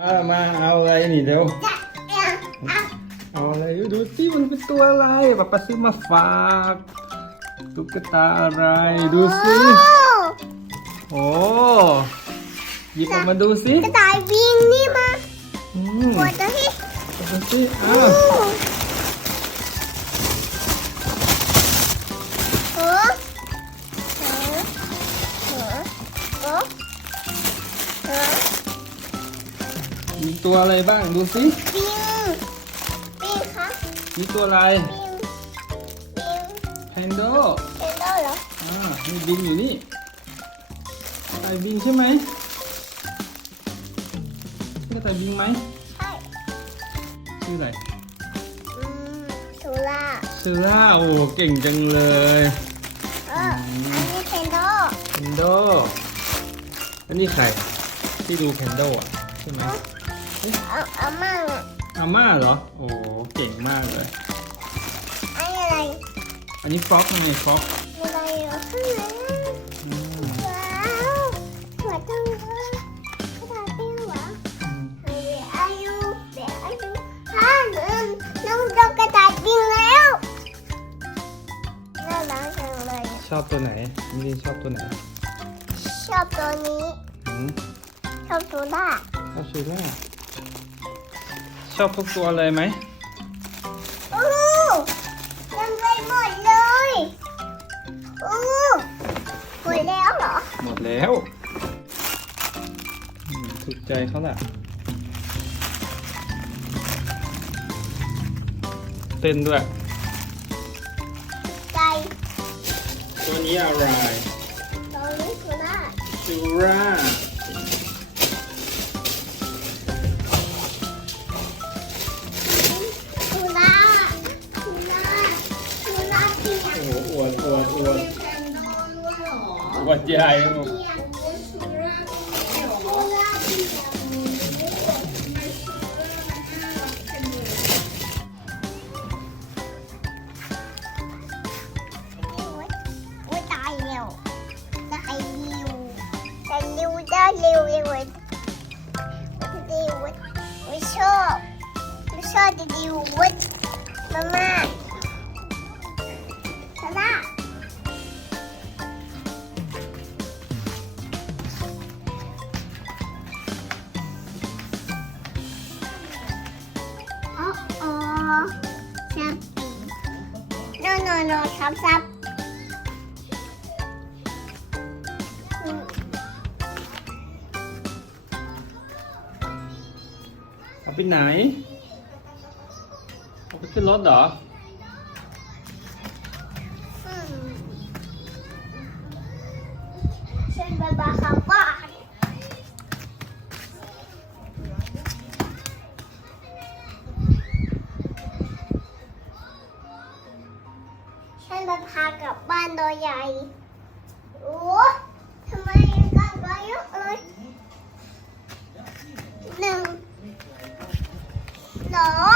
อ่ามาเอาอะไรนี่เดี๋ยวจะเอ่ออะเอาอะไรดูสิมันเป็นตัวอะไรป้าป้าซื้อมาฝากตุ๊กตาอะไรดูสิโอ้โอ้หยิบออกมาดูสิกระต่ายวิ่งนี่มาอืมปวดตัวที่ดูสิอ้าโอ้ว มีตัวอะไรบ้างดูสิวิ่งวิ่งครับมีตัวอะไรวิ่งวิ่งแพนโดเป็นได้เหรออ่ามีบินอยู่นี่ไต่บินใช่ไหมใช่ไต่บินไหมใช่ชื่ออะไรอืมสุราเซร่าโอ้เก่งจังเลยเอออันนี้เป็นโดแพนโดอันนี้ใครที่ดูแพนโดอะใช่ไหม เอาเอามั่งอะอาม่าเหรอ โอ้เก่งมากเลย อันนี้อะไรอันนี้ฟ็อกไงฟ็อกมีอะไรอยู่ข้างในอะว้าวสวยจังเลยกระดาษปิ้งเหรอเฮ้ยอายุเด็กอายุห้าเดือนน้องเจอกระดาษปิ้งแล้วน่ารักจังเลยอะชอบตัวไหนมิลินชอบตัวไหนชอบตัวนี้อืมชอบตัวด้าชอบเซร่า ชอบทุกตัวเลยไหมโอ้ยังไปหมดเลยโอ้หมดแล้วเหรอ หมดแล้วอืมถูกใจเขาแหละเต้นด้วย ใจตัวนี้อะไรตัวนี้ตัวด้าเซร่า โหอวดอวดอวดอวดใหญ่ อ๋อซับ no no no ซับซับเอาไปไหน เอาไปขึ้นรถเหรออืมฉันเป็นบาคาบ้า ฉันจะพากลับบ้านโดยใหญ่ โอ้ทำไมกลับไปเยอะเลยหนึ่งสอง